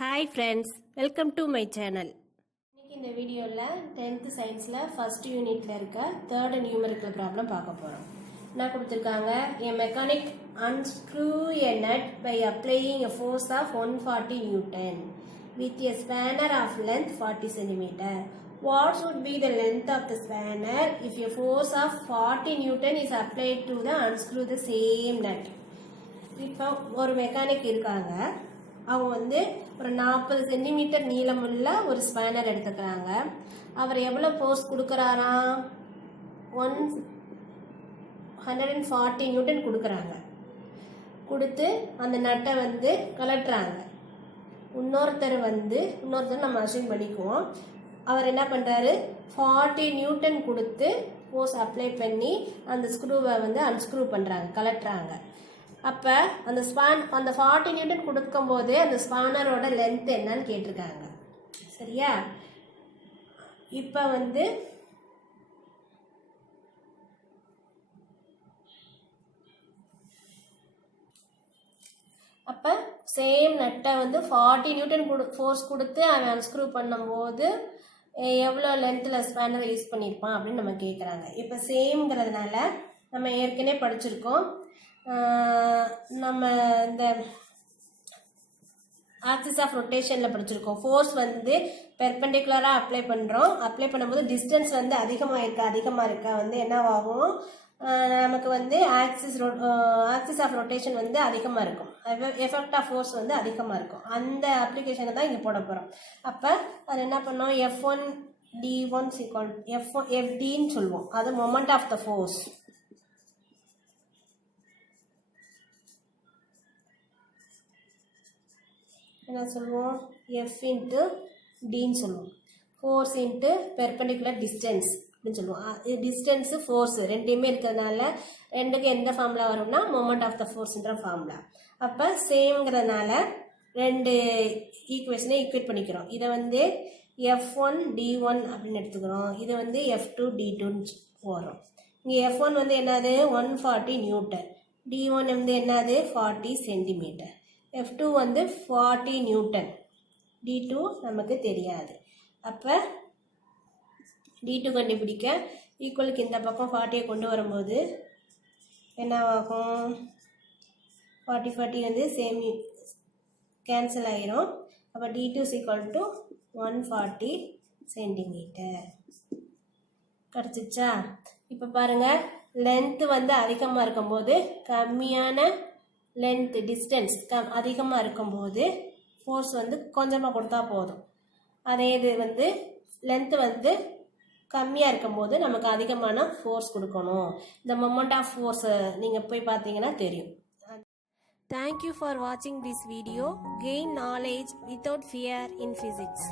Hi friends, welcome to my channel. In this video, 10th science first unit third numerical problem a mechanic unscrew a nut by applying a force of 140 Newton with a spanner of length 40 cm. What would be the length of the spanner if a force of 40 Newton is applied to the unscrew the same nut? இப்போ ஒரு mechanic இருக்காங்க. அவங்க வந்து ஒரு 40 centimetre நீளமுள்ள ஒரு spanner எடுத்துக்கிறாங்க. அவர் எவ்வளோ ஃபோர்ஸ் கொடுக்குறாராம்? 140 நியூட்டன் கொடுக்குறாங்க. கொடுத்து அந்த நட்டை வந்து கலட்டுறாங்க. இன்னொருத்தர் நம்ம அசைன் பண்ணிக்குவோம். அவர் என்ன பண்ணுறாரு? 40 நியூட்டன் கொடுத்து ஃபோர்ஸ் அப்ளை பண்ணி அந்த ஸ்க்ரூவை வந்து அன்ஸ்க்ரூ பண்ணுறாங்க, கலட்டுறாங்க. அப்போ அந்த 40 நியூட்டன் கொடுக்கும் போது அந்த ஸ்பானரோட லென்த் என்னன்னு கேட்டிருக்காங்க. சரியா? இப்போ வந்து அப்போ சேம் நட்டை வந்து 40 நியூட்டன் ஃபோர்ஸ் கொடுத்து அவன் அன்ஸ்க்ரூ பண்ணும்போது எவ்வளோ லென்த்தில் ஸ்பேனர் யூஸ் பண்ணியிருப்பான் அப்படின்னு நம்ம கேட்குறாங்க. இப்போ சேம்ங்கிறதுனால நம்ம ஏற்கனவே படிச்சிருக்கோம். நம்ம இந்த ஆக்சிஸ் ஆஃப் ரொட்டேஷனில் படிச்சிருக்கோம். ஃபோர்ஸ் வந்து பெர்பெண்டிகுலராக அப்ளை பண்ணுறோம். அப்ளை பண்ணும்போது டிஸ்டன்ஸ் வந்து அதிகமாக இருக்கா வந்து என்னவாகும்? நமக்கு வந்து ஆக்சிஸ் ஆஃப் ரொட்டேஷன் வந்து அதிகமாக இருக்கும். எஃபெக்ட் ஆஃப் ஃபோர்ஸ் வந்து அதிகமாக இருக்கும். அந்த அப்ளிகேஷனை தான் இங்கே போட போகிறோம். அப்போ அது என்ன பண்ணோம்? F1 D1 FDன்னு சொல்லுவோம். அது மொமெண்ட் ஆஃப் த ஃபோர்ஸ். என்ன சொல்லுவோம்? F இன்ட்டு டின்னு சொல்லுவோம். ஃபோர்ஸ் இன்ட்டு பெர்பெண்டிகுலர் டிஸ்டன்ஸ் அப்படின்னு சொல்லுவோம். டிஸ்டன்ஸு ஃபோர்ஸு ரெண்டுமே இருக்கிறதுனால ரெண்டுக்கு எந்த ஃபார்முலா வரும்னா மொமெண்ட் ஆஃப் த ஃபோர்ஸ்ன்ற ஃபார்முலா. அப்போ சேம்ங்கிறதுனால ரெண்டு ஈக்குவேஷனை ஈக்குவேட் பண்ணிக்கிறோம். இதை வந்து F1 D1 அப்படின்னு எடுத்துக்கிறோம். இதை வந்து F2 D2ன்னு போடுறோம். இங்கே F1 வந்து என்னது? 140 நியூட்டன். D1 வந்து என்னது? 40 சென்டிமீட்டர். F2 வந்து 40 நியூட்டன். D2 நமக்கு தெரியாது. அப்போ D2 கண்டுபிடிக்க ஈக்குவலுக்கு இந்த பக்கம் 40 கொண்டு வரும்போது என்னவாகும்? 40 வந்து சேம் கேன்சல் ஆகிரும். அப்போ D2 = 140 சென்டிமீட்டர் கிடச்சிச்சா? இப்போ பாருங்கள், லென்த்து வந்து அதிகமாக இருக்கும்போது கம்மியான லென்த்து டிஸ்டன்ஸ் அதிகமாக இருக்கும்போது ஃபோர்ஸ் வந்து கொஞ்சமாக கொடுத்தா போதும். அதே இது வந்து லென்த்து வந்து கம்மியாக இருக்கும்போது நமக்கு அதிகமான ஃபோர்ஸ் கொடுக்கணும். இந்த மொமெண்ட் ஆஃப் ஃபோர்ஸை நீங்கள் போய் பார்த்தீங்கன்னா தெரியும். Thank you for watching this video. Gain knowledge without fear in physics.